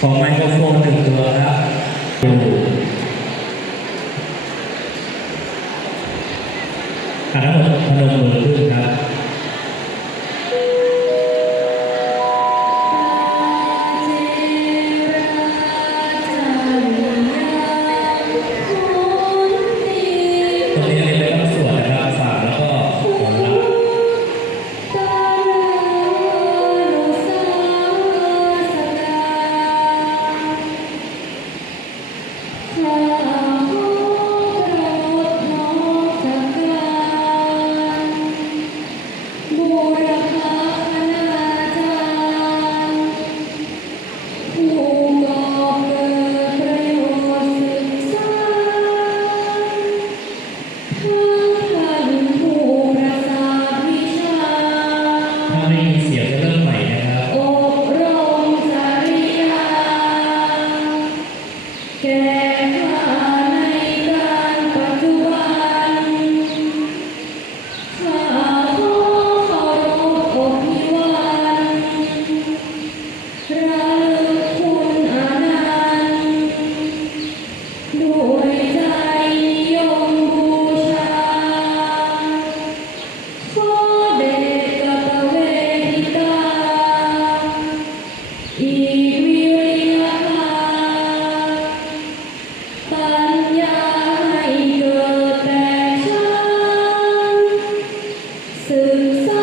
ของไมโครโฟนหนึ่งตัวครับดูอ่าทั้งหมพนมมือขึ้นครับ ศึ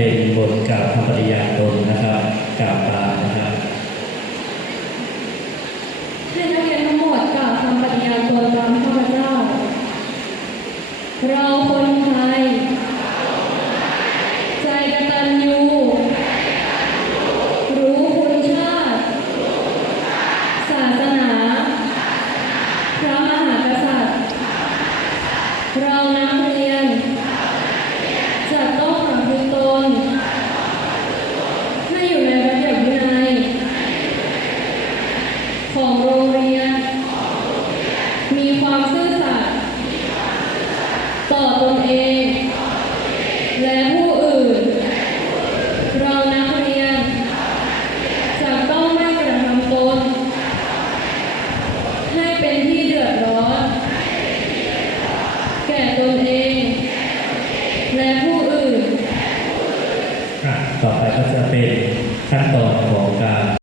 เป็นบทกล่าวคำปฏิญาณตนนะครับกล่าวตามนะครับให้นักเรียนทั้งหมดกล่าวคำปฏิญาณตนตามข้าพเจ้า เราคนไทย ใจกตัญญูรู้คุณชาติ ศาสนา พระมหากษัตริย์ เรานักเรียน จะต้องประพฤติตน ให้อยู่ในระเบียบวินัย ของโรงเรียน มีความซื่อสัตย์ต่อตนเอง และผู้อื่น เรานักเรียนจะต้องไม่กระทำตน ให้เป็นที่เดือดร้อน แก่ตนเอง และผู้อื่น อะต่อไปก็จะเป็นขั้นตอนของการ